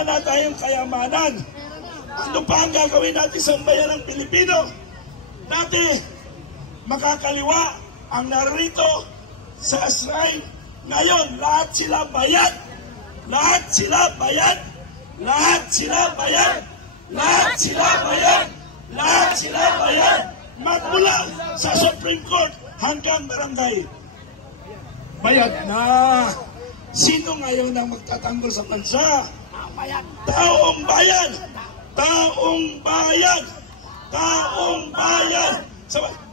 wala na tayong kayamanan. Ano pa ang gagawin natin sa bayan ng Pilipino? Dati, makakaliwa ang narito sa shrine. Ngayon, lahat sila bayad. Lahat sila bayad. Lahat sila bayad. Lahat sila bayad. Lahat sila bayad. Magmula sa Supreme Court hanggang barangay. Bayad na. Sino ngayon ang magtatanggol sa bansa? Taong bayan. Taong bayan. Taong bayan.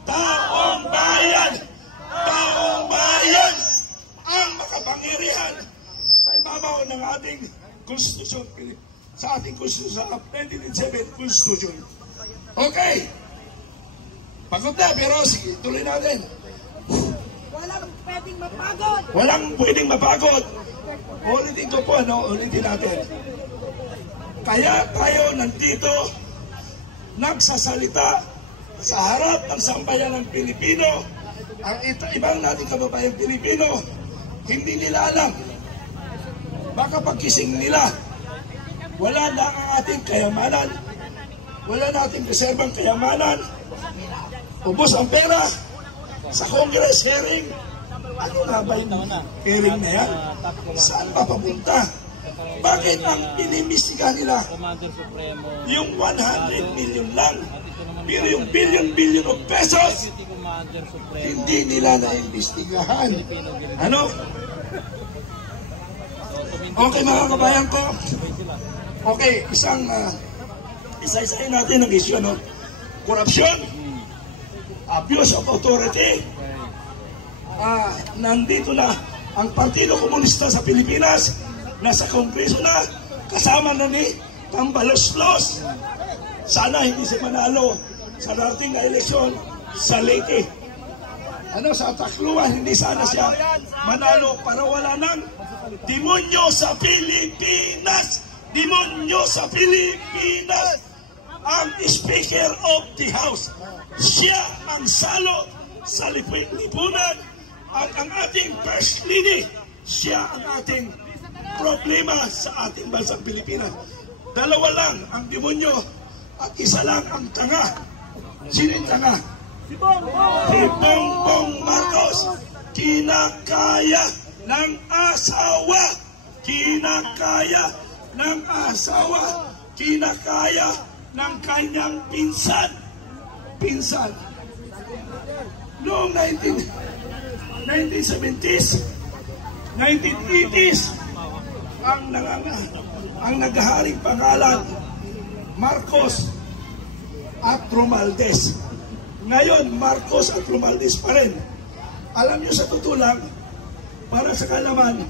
Taong bayan. Taong bayan ang makapangyarihan sa ibabaw ng ating konstitusyon, sa ating konstitusyon, sa 1997 konstitusyon. Okay. Pagod na, pero sige, tuloy natin. Walang pwedeng mapagod. Walang pwedeng mapagod. Ulitin ko po, ulitin natin. Kaya tayo nandito nagsasalita sa harap ng sambayan ng Pilipino. Ang ibang nating kababayang Pilipino, hindi nila alam. Baka pagkising nila, wala na ang ating kayamanan. Wala na ating reserbang kayamanan. Ubos ang pera sa Congress hearing. Ano nga ba yung hearing na yan? Saan papapunta? Bakit ang inimbestigahan nila yung 100 million lang? Pero yung billion of pesos, hindi nila na-imbestigahan. Ano? Okay mga kabayan ko. Okay, isa-isahin natin ang issue, ano? Corruption, abuse of authority. Nandito na ang Partido Komunista sa Pilipinas, nasa Kongreso na, kasama na ni Tambaloslos. Sana hindi siya manalo sa darating na eleksyon sa Leyte. Sa Tacloban, hindi sana siya manalo para wala ng demonyo sa Pilipinas. Demonyo sa Pilipinas. Ang Speaker of the House, siya ang salot sa lipunan. At ang ating First Lady, siya ang ating problema sa ating bansang Pilipinas. Dalawa lang ang demonyo at isa lang ang tanga. Sino yung tanga? Si Bongbong Marcos. Kinakaya ng asawa. Kinakaya ng asawa. Kinakaya ng kanyang pinsan. Noong 1970s, 1980s, ang naghaharing pangalan Marcos at Romualdez. Ngayon, Marcos at Romualdez pa rin. Alam niyo, sa totoo lang, para sa kalaman,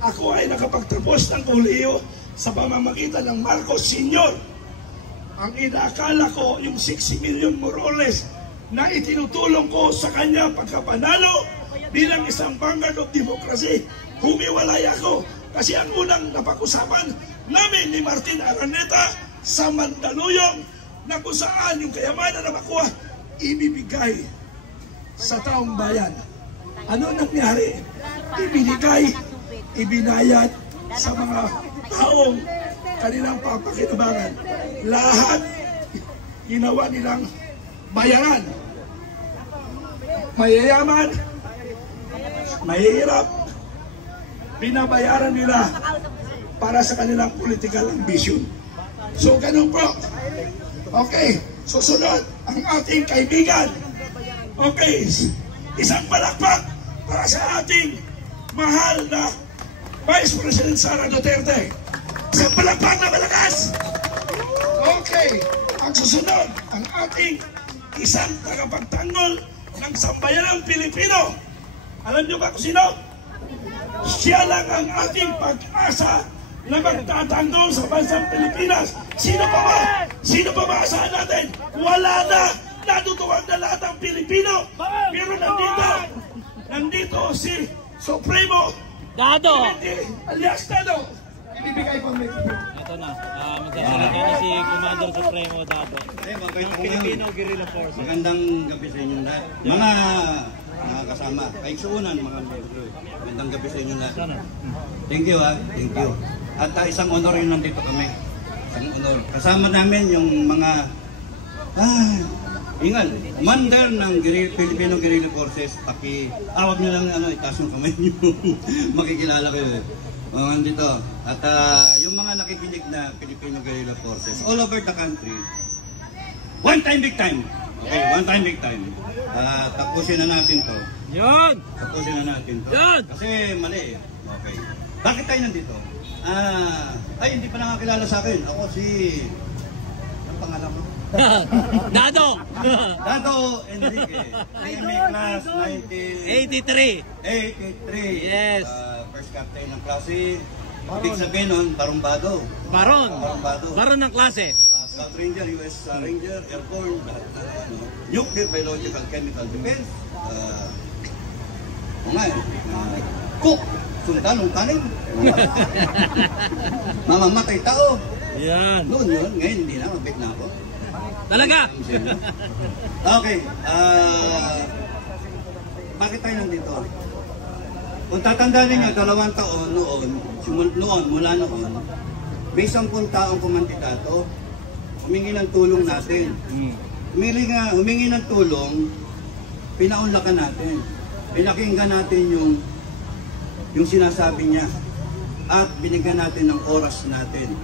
ako ay nakapagtapos ng kolehiyo sa pamamagitan ng Marcos Sr. Ang inaakala ko, yung 60 million more or less na itinutulong ko sa kanya pagkapanalo bilang isang vanguard of democracy, humiwalay ako. Kasi ang unang napag-usapan namin ni Martin Araneta sa Mandaluyong, na kung saan yung kayamanan na makuha, ibibigay sa taong bayan. Ano nangyari? Ibinigay, ibinayad sa mga taong kanilang papakinabangan. Lahat ginawa nilang bayaran. Mayayaman, mahirap, binabayaran nila para sa kanilang political ambition. So, ganun po. Okay, susunod ang ating kaibigan. Okay, isang palakpak para sa ating mahal na Vice President Sara Duterte. Isang palakpak na malakas. Okay, ang susunod ang ating isang tagapagtanggol ng sambayanang Pilipino. Alam niyo ba kung sino? Siya lang ang ating pag-asa na magtatanggol sa bansang Pilipinas. Sino pa ba? Sino pa ba asahan natin? Wala na! Natutuwag na lahat ang Pilipino. Pero nandito si Supremo Dado! alias Dado. Ibibigay po ang Ito na. Magsasalita na si Commander Supremo Dado. Ng Filipino Guerrilla Force. Magandang gabi sa inyo lahat. Mga kasama. Kaigsuunan mga magandang gabi sa inyo lahat. Thank you Thank you. At isang honor yun nandito kami. Isang honor. Kasama namin yung mga ingal, commander ng Filipino Guerrilla Forces. Awag nyo lang itaas yung kamay nyo. Makikilala kayo. Nandito. At yung mga nakikinig na Filipino Guerrilla Forces all over the country. One time, big time. Okay, one time, big time. Tapusin na natin to. Yun! Tapusin na natin to. Yun! Kasi mali eh. Okay. Bakit tayo nandito? Hindi pa nakakilala sa akin. Ako si... Ang pangalan mo? Dado! Dado Enrique. PMA class 83! 1983. Yes. First captain ng klase. Ibig sabihin nun, barumbado. Baron! Barumbado. Baron ng klase. Scout Ranger, US Ranger, Airborne, Nuclear, Biological, Chemical Defense. Cook! Sultanong tanin. Mamamatay tao. Yan. Noon yun, ngayon hindi na, mabit na ako. Talaga? Okay, bakit tayo nandito? Kung tatandaan ninyo, 2 taon mula noon, may 10 taong kumandidato, humingi ng tulong natin. Humingi ng tulong, pinaunlakan natin. Pinakinggan natin yung sinasabi niya at binigyan natin ng oras natin.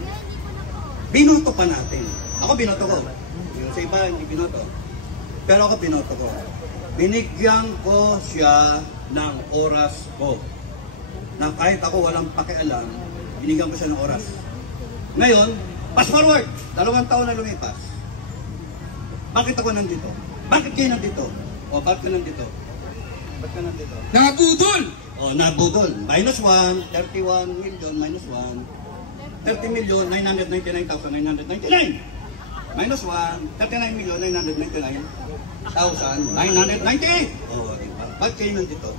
Binoto pa natin. Ako binoto ko. Yung sa iba hindi binoto. Pero ako binoto ko. Binigyan ko siya ng oras ko. Na kahit ako walang pakialam, binigyan ko siya ng oras. Ngayon, fast forward, 2 taon na lumipas. Bakit ako nandito? Bakit kayo nandito? O bakit ka nandito? Bakit ka nandito? Nabudol! O nabudol. Minus 1, 31 million minus 1. 30,999,999. Minus 1, 39,999,990. O, diba? Bakit kayo nandito?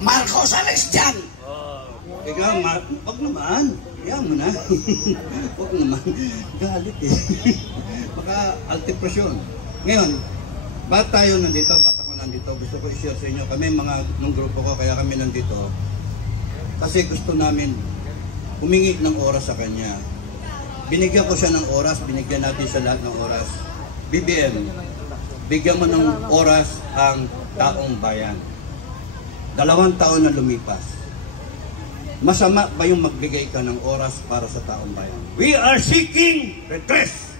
Marcos Alex dyan! Ikaw, wag naman. Iyan mo na. Wag naman. Galit eh. Baka altipresyon. Ngayon, ba't tayo nandito? Ba't ako nandito? Gusto ko i-share sa inyo. Kami mga nung grupo ko, kaya kami nandito. Kasi gusto namin humingi ng oras sa kanya. Binigyan ko siya ng oras. Binigyan natin siya lahat ng oras. BBM, bigyan mo ng oras ang taong bayan. 2 taon na lumipas. Masama ba yung magbigay ka ng oras para sa taong bayan? We are seeking redress.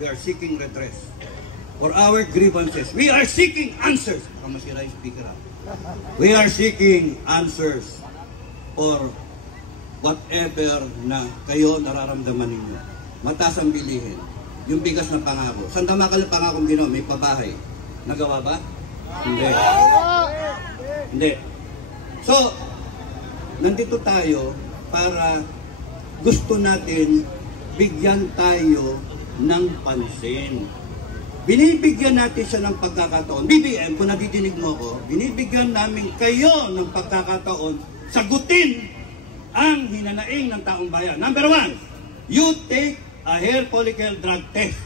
We are seeking redress for our grievances. We are seeking answers. Kamasira yung speaker. We are seeking answers for whatever na kayo nararamdaman ninyo. Mataas ang bilihin. Yung bigas na pangako. Saan tama ka lang pangako ginawa? May pabahay. Nagawa ba? Hindi. Hindi. So, nandito tayo para gusto natin bigyan tayo ng pansin. Binibigyan natin siya ng pagkakataon. BBM, kung nadidinig mo ko, binibigyan namin kayo ng pagkakataon sagutin ang hinanaing ng taong bayan. Number 1, you take a hair follicle drug test.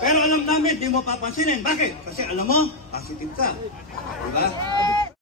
Pero alam namin, di mo papansinin. Bakit? Kasi alam mo, positive ka. Diba?